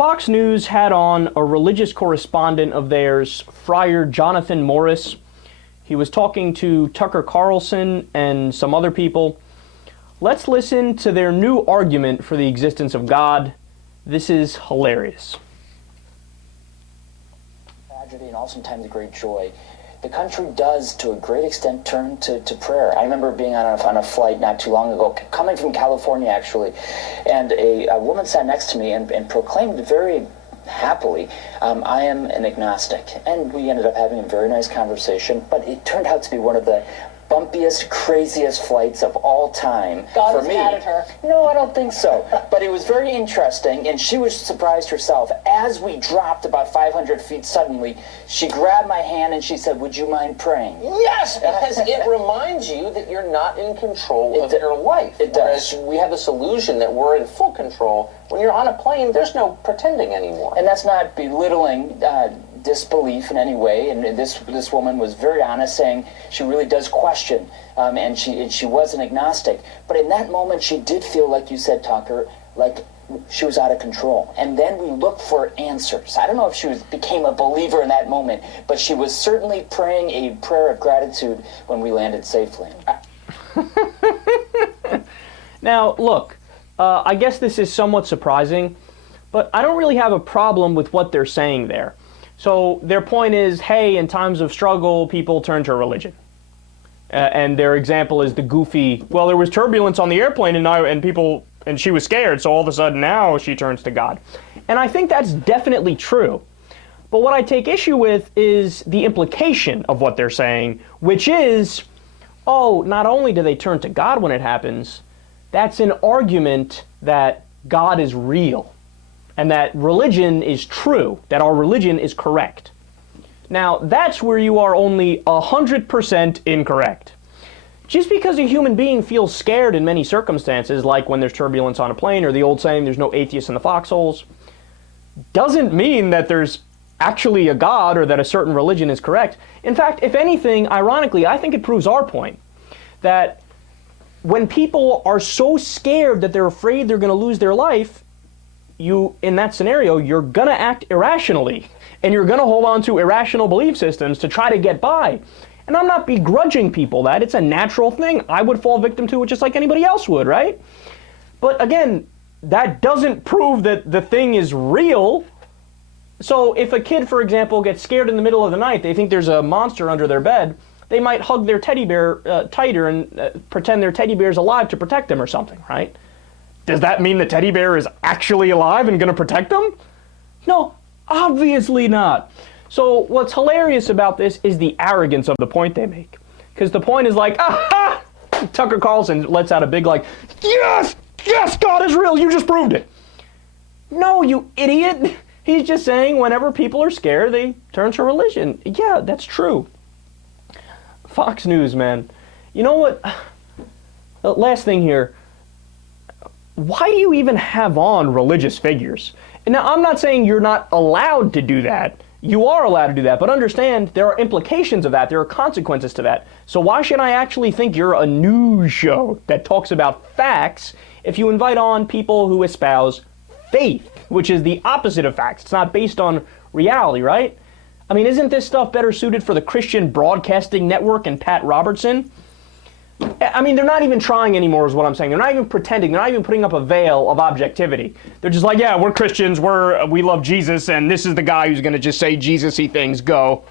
Fox News had on a religious correspondent of theirs, Friar Jonathan Morris. He was talking to Tucker Carlson and some other people. Let's listen to their new argument for the existence of God. This is hilarious. Tragedy and also sometimes great joy. The country does, to a great extent, turn to prayer. I remember being on a flight not too long ago, coming from California, actually, and a woman sat next to me and proclaimed very happily, I am an agnostic. And we ended up having a very nice conversation, but it turned out to be one of the bumpiest, craziest flights of all time. God for was me. mad at her. No, I don't think so. But it was very interesting, and she was surprised herself. As we dropped about 500 feet suddenly, she grabbed my hand and she said, would you mind praying? Yes, because it reminds you that you're not in control of your life. It does. Whereas we have this illusion that we're in full control. When you're on a plane, there's no pretending anymore. And that's not belittling disbelief in any way, and this woman was very honest, saying she really does question, and she was an agnostic. But in that moment, she did feel, like you said, Tucker, like she was out of control. And then we looked for answers. I don't know if she became a believer in that moment, but she was certainly praying a prayer of gratitude when we landed safely. Now, look, I guess this is somewhat surprising, but I don't really have a problem with what they're saying there. So their point is, hey, in times of struggle, people turn to religion. And their example is the goofy, well, there was turbulence on the airplane and she was scared, so all of a sudden now she turns to God. And I think that's definitely true. But what I take issue with is the implication of what they're saying, which is, oh, not only do they turn to God when it happens, that's an argument that God is real. And that religion is true, that our religion is correct. Now, that's where you are only 100% incorrect. Just because a human being feels scared in many circumstances, like when there's turbulence on a plane, or the old saying, there's no atheists in the foxholes, doesn't mean that there's actually a God or that a certain religion is correct. In fact, if anything, ironically, I think it proves our point, that when people are so scared that they're afraid they're going to lose their life, in that scenario, you're going to act irrationally, and you're going to hold on to irrational belief systems to try to get by. And I'm not begrudging people that. It's a natural thing. I would fall victim to it just like anybody else would, right? But again, that doesn't prove that the thing is real. So if a kid, for example, gets scared in the middle of the night, they think there's a monster under their bed, they might hug their teddy bear tighter and pretend their teddy bear's alive to protect them or something, right? Does that mean the teddy bear is actually alive and going to protect them? No, obviously not. So what's hilarious about this is the arrogance of the point they make. Because the point is like, aha! Tucker Carlson lets out a big like, yes, God is real, you just proved it. No, you idiot. He's just saying whenever people are scared, they turn to religion. Yeah, that's true. Fox News, man. You know what? Last thing here. Why do you even have on religious figures? And now, I'm not saying you're not allowed to do that. You are allowed to do that, but understand there are implications of that. There are consequences to that. So why should I actually think you're a news show that talks about facts if you invite on people who espouse faith, which is the opposite of facts? It's not based on reality, right? I mean, isn't this stuff better suited for the Christian Broadcasting Network and Pat Robertson? I mean, they're not even trying anymore is what I'm saying. They're not even pretending. They're not even putting up a veil of objectivity. They're just like, yeah, we're Christians, we love Jesus, and this is the guy who's going to just say Jesus-y things, go.